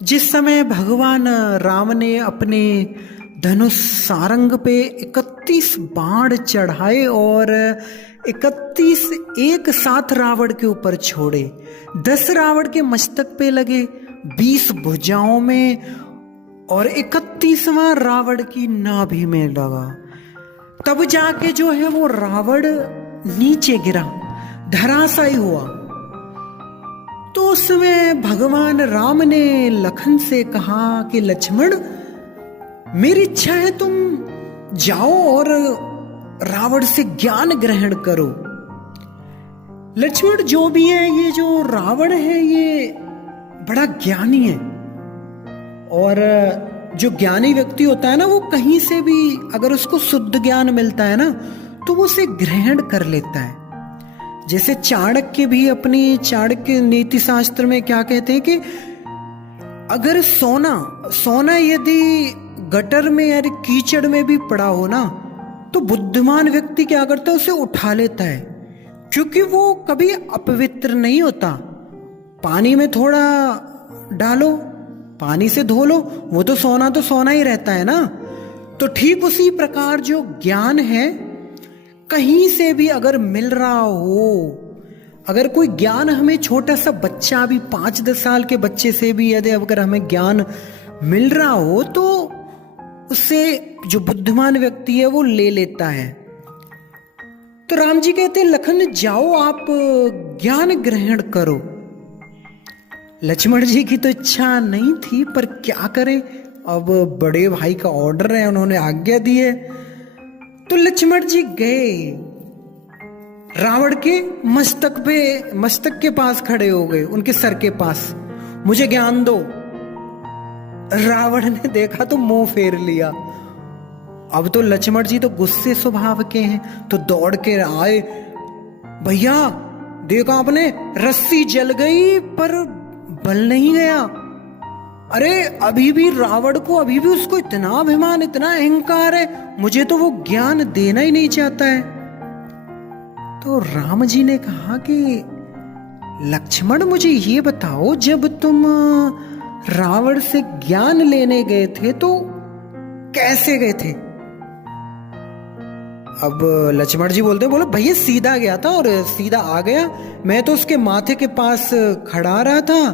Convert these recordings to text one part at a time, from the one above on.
जिस समय भगवान राम ने अपने धनुष सारंग पे 31 बाण चढ़ाए और 31 एक साथ रावण के ऊपर छोड़े, 10 रावण के मस्तक पे लगे, 20 भुजाओं में और 31वां रावण की नाभि में लगा। तब जाके जो है वो रावण नीचे गिरा, धराशायी हुआ। तो उसमें भगवान राम ने लखन से कहा कि लक्ष्मण, मेरी इच्छा है तुम जाओ और रावण से ज्ञान ग्रहण करो। लक्ष्मण जो भी है, ये जो रावण है ये बड़ा ज्ञानी है, और जो ज्ञानी व्यक्ति होता है ना, वो कहीं से भी अगर उसको शुद्ध ज्ञान मिलता है ना तो वो उसे ग्रहण कर लेता है। जैसे चाणक्य भी अपनी चाणक्य नीति शास्त्र में क्या कहते हैं कि अगर सोना यदि गटर में या कीचड़ में भी पड़ा हो ना, तो बुद्धिमान व्यक्ति क्या करता है, उसे उठा लेता है, क्योंकि वो कभी अपवित्र नहीं होता। पानी में थोड़ा डालो, पानी से धो लो, वो तो सोना ही रहता है ना। तो ठीक उसी प्रकार जो ज्ञान है, कहीं से भी अगर मिल रहा हो, अगर कोई ज्ञान हमें छोटा सा बच्चा भी 5-10 साल के बच्चे से भी यदि अगर हमें ज्ञान मिल रहा हो तो उससे जो बुद्धिमान व्यक्ति है वो ले लेता है। तो राम जी कहते हैं लखन जाओ, आप ज्ञान ग्रहण करो। लक्ष्मण जी की तो इच्छा नहीं थी, पर क्या करें, अब बड़े भाई का ऑर्डर है, उन्होंने आज्ञा दी है। तो लक्ष्मण जी गए, रावण के मस्तक के पास खड़े हो गए, उनके सर के पास, मुझे ज्ञान दो। रावण ने देखा तो मुंह फेर लिया। अब तो लक्ष्मण जी तो गुस्से स्वभाव के हैं, तो दौड़ के आए, भैया देखा आपने, रस्सी जल गई पर बल नहीं गया। अरे अभी भी रावण को, अभी भी उसको इतना अभिमान, इतना अहंकार है, मुझे तो वो ज्ञान देना ही नहीं चाहता है। तो राम जी ने कहा कि लक्ष्मण, मुझे ये बताओ, जब तुम रावण से ज्ञान लेने गए थे तो कैसे गए थे? अब लक्ष्मण जी बोले भैया सीधा गया था और सीधा आ गया, मैं तो उसके माथे के पास खड़ा रहा था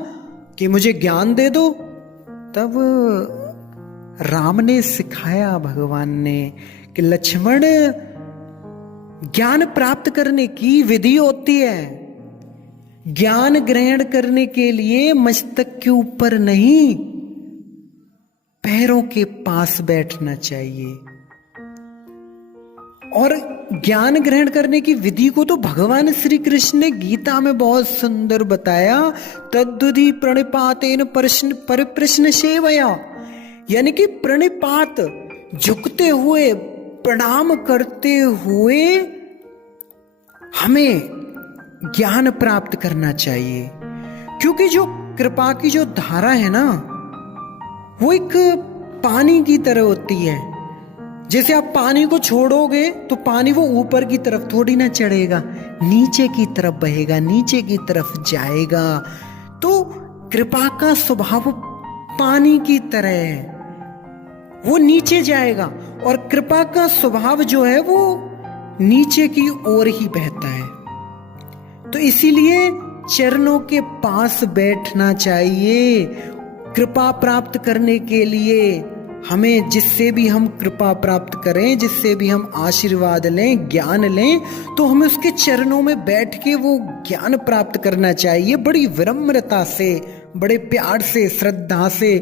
कि मुझे ज्ञान दे दो। तब राम ने सिखाया, भगवान ने, कि लक्ष्मण, ज्ञान प्राप्त करने की विधि होती है। ज्ञान ग्रहण करने के लिए मस्तक के ऊपर नहीं, पैरों के पास बैठना चाहिए। और ज्ञान ग्रहण करने की विधि को तो भगवान श्री कृष्ण ने गीता में बहुत सुंदर बताया। तद्दुधि प्रणिपातेन परिप्रश्न सेवया, यानी कि प्रणिपात, झुकते हुए, प्रणाम करते हुए हमें ज्ञान प्राप्त करना चाहिए। क्योंकि जो कृपा की जो धारा है ना, वो एक पानी की तरह होती है। जैसे आप पानी को छोड़ोगे तो पानी वो ऊपर की तरफ थोड़ी ना चढ़ेगा, नीचे की तरफ बहेगा, नीचे की तरफ जाएगा। तो कृपा का स्वभाव पानी की तरह है, वो नीचे जाएगा, और कृपा का स्वभाव जो है वो नीचे की ओर ही बहता है। तो इसीलिए चरणों के पास बैठना चाहिए। कृपा प्राप्त करने के लिए हमें, जिससे भी हम कृपा प्राप्त करें, जिससे भी हम आशीर्वाद लें, ज्ञान लें, तो हमें उसके चरणों में बैठ के वो ज्ञान प्राप्त करना चाहिए, बड़ी विनम्रता से, बड़े प्यार से, श्रद्धा से।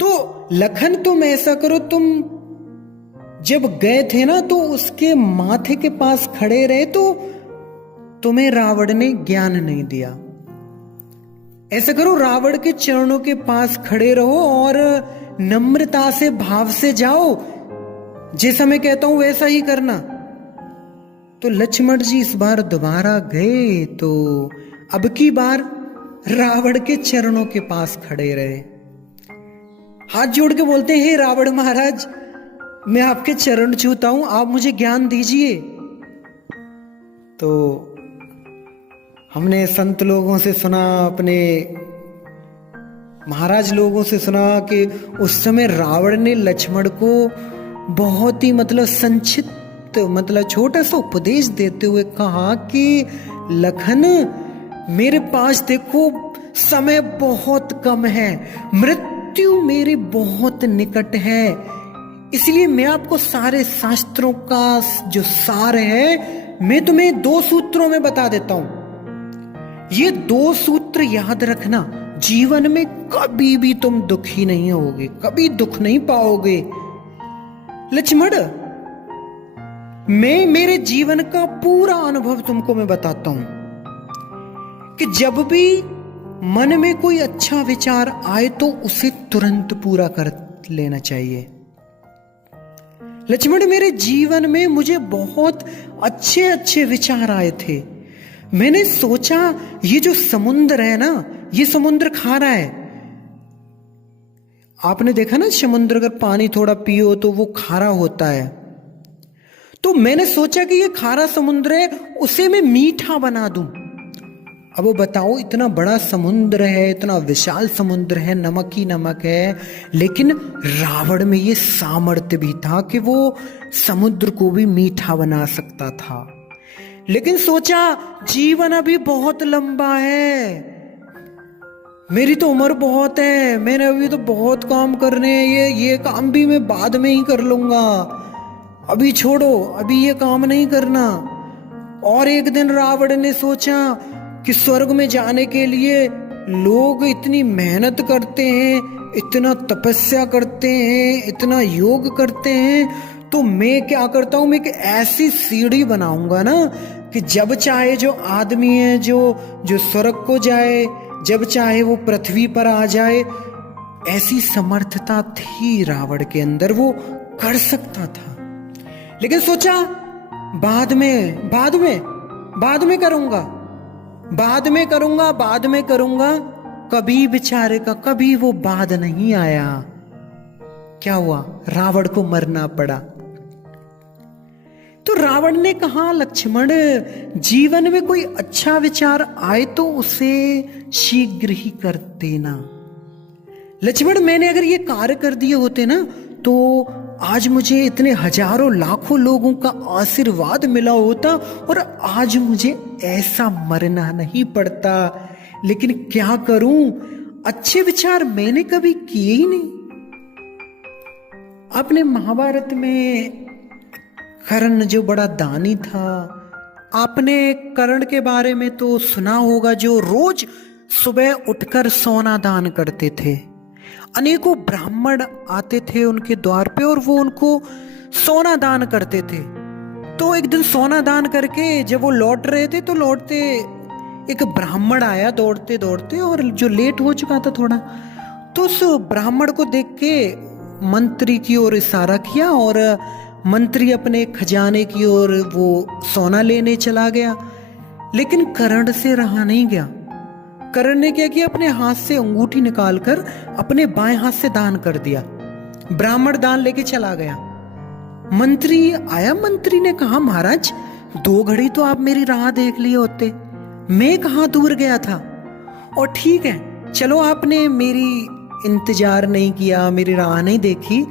तो लखन, तुम ऐसा करो, तुम जब गए थे ना तो उसके माथे के पास खड़े रहे तो तुम्हें रावण ने ज्ञान नहीं दिया। ऐसा करो, रावण के चरणों के पास खड़े रहो और नम्रता से, भाव से जाओ, जैसा मैं कहता हूं वैसा ही करना। तो लक्ष्मण जी इस बार दोबारा गए तो अब की बार रावण के चरणों के पास खड़े रहे, हाथ जोड़ के बोलते हैं, हे रावण महाराज, मैं आपके चरण छूता हूं, आप मुझे ज्ञान दीजिए। तो हमने संत लोगों से सुना, अपने महाराज लोगों से सुना कि उस समय रावण ने लक्ष्मण को बहुत ही संक्षिप्त छोटा सा उपदेश देते हुए कहा कि लखन, मेरे पास देखो समय बहुत कम है, मृत्यु मेरी बहुत निकट है, इसलिए मैं आपको सारे शास्त्रों का जो सार है मैं तुम्हें 2 सूत्रों में बता देता हूं। ये 2 सूत्र याद रखना, जीवन में कभी भी तुम दुखी नहीं होगे, कभी दुख नहीं पाओगे। लक्ष्मण, मैं मेरे जीवन का पूरा अनुभव तुमको मैं बताता हूं कि जब भी मन में कोई अच्छा विचार आए तो उसे तुरंत पूरा कर लेना चाहिए। लक्ष्मण, मेरे जीवन में मुझे बहुत अच्छे अच्छे विचार आए थे। मैंने सोचा ये जो समुद्र है ना, ये समुद्र खारा है। आपने देखा ना, समुद्र अगर पानी थोड़ा पियो तो वो खारा होता है। तो मैंने सोचा कि ये खारा समुद्र है, उसे मैं मीठा बना दूं। अब वो बताओ, इतना बड़ा समुद्र है, इतना विशाल समुद्र है, नमक ही नमक है, लेकिन रावण में ये सामर्थ्य भी था कि वो समुद्र को भी मीठा बना सकता था। लेकिन सोचा जीवन अभी बहुत लंबा है, मेरी तो उम्र बहुत है, मैंने अभी तो बहुत काम करने हैं, ये काम भी मैं बाद में ही कर लूंगा, अभी छोड़ो, अभी ये काम नहीं करना। और एक दिन रावण ने सोचा कि स्वर्ग में जाने के लिए लोग इतनी मेहनत करते हैं, इतना तपस्या करते हैं, इतना योग करते हैं, तो मैं क्या करता हूं, मैं एक ऐसी सीढ़ी बनाऊंगा ना कि जब चाहे जो आदमी है जो स्वर्ग को जाए, जब चाहे वो पृथ्वी पर आ जाए। ऐसी समर्थता थी रावण के अंदर, वो कर सकता था। लेकिन सोचा बाद में करूंगा, कभी बेचारे का कभी वो बाद नहीं आया। क्या हुआ, रावण को मरना पड़ा। तो रावण ने कहा, लक्ष्मण, जीवन में कोई अच्छा विचार आए तो उसे शीघ्र ही कर देना। लक्ष्मण, मैंने अगर ये कार्य कर दिए होते ना तो आज मुझे इतने हजारों लाखों लोगों का आशीर्वाद मिला होता और आज मुझे ऐसा मरना नहीं पड़ता। लेकिन क्या करूं, अच्छे विचार मैंने कभी किए ही नहीं। आपने महाभारत में कर्ण जो बड़ा दानी था, आपने कर्ण के बारे में तो सुना होगा, जो रोज सुबह उठकर सोना दान करते थे। अनेकों ब्राह्मण आते थे उनके द्वार पे और वो उनको सोना दान करते थे। तो एक दिन सोना दान करके जब वो लौट रहे थे तो लौटते एक ब्राह्मण आया दौड़ते दौड़ते, और जो लेट हो चुका था थोड़ा, तो उस ब्राह्मण को देख के मंत्री की ओर इशारा किया और मंत्री अपने खजाने की ओर वो सोना लेने चला गया। लेकिन कर्ण से रहा नहीं गया। कर्ण ने क्या किया, अपने हाथ से अंगूठी निकालकर अपने बाएं हाथ से दान कर दिया। ब्राह्मण दान लेके चला गया। मंत्री आया, मंत्री ने कहा, महाराज 2 घड़ी तो आप मेरी राह देख लिए होते, मैं कहाँ दूर गया था। और ठीक है, चलो आपने मेरी इंतजार नहीं किया, मेरी राह नहीं देखी,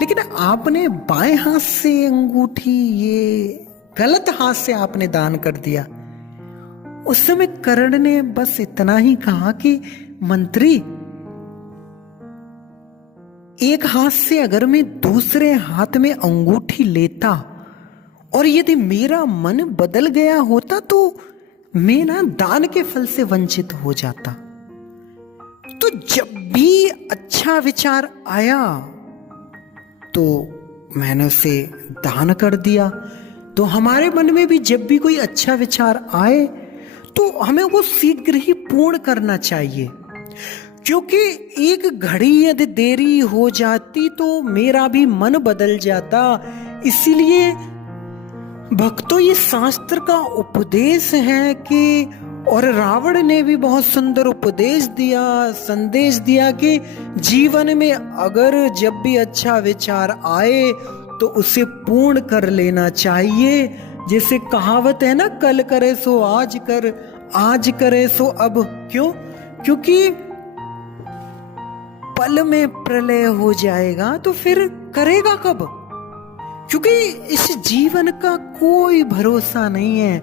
लेकिन आपने बाएं हाथ से अंगूठी, ये गलत हाथ से आपने दान कर दिया। उस समय कर्ण ने बस इतना ही कहा कि मंत्री, एक हाथ से अगर मैं दूसरे हाथ में अंगूठी लेता और यदि मेरा मन बदल गया होता तो मैं ना दान के फल से वंचित हो जाता। तो जब भी अच्छा विचार आया तो मैंने उसे दान कर दिया। तो हमारे मन में भी जब भी कोई अच्छा विचार आए तो हमें वो शीघ्र ही पूर्ण करना चाहिए, क्योंकि एक घड़ी यदि देरी हो जाती तो मेरा भी मन बदल जाता। इसीलिए भक्तों, ये शास्त्र का उपदेश है कि, और रावण ने भी बहुत सुंदर उपदेश दिया, संदेश दिया कि जीवन में अगर जब भी अच्छा विचार आए तो उसे पूर्ण कर लेना चाहिए। जैसे कहावत है ना, कल करे सो आज कर, आज करे सो अब। क्यों? क्योंकि पल में प्रलय हो जाएगा तो फिर करेगा कब? क्योंकि इस जीवन का कोई भरोसा नहीं है,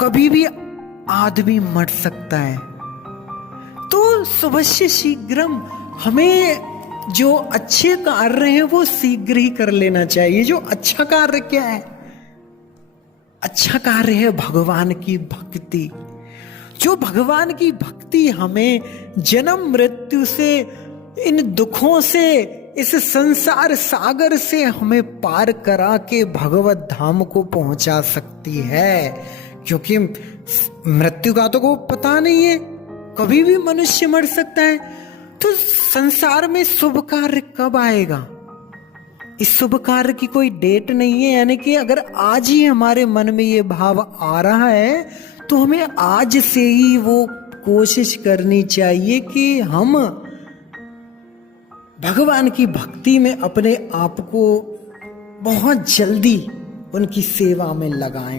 कभी भी आदमी मर सकता है। तो सुबह शीघ्रम हमें जो अच्छे कार्य हैं वो शीघ्र ही कर लेना चाहिए। जो अच्छा कार्य क्या है? अच्छा कार्य है भगवान की भक्ति। जो भगवान की भक्ति हमें जन्म मृत्यु से, इन दुखों से, इस संसार सागर से हमें पार करा के भगवत धाम को पहुंचा सकती है। क्योंकि मृत्यु का तो कोई पता नहीं है, कभी भी मनुष्य मर सकता है। तो संसार में शुभ कार्य कब आएगा? इस शुभ कार्य की कोई डेट नहीं है। यानी कि अगर आज ही हमारे मन में ये भाव आ रहा है तो हमें आज से ही वो कोशिश करनी चाहिए कि हम भगवान की भक्ति में अपने आप को बहुत जल्दी उनकी सेवा में लगाएं।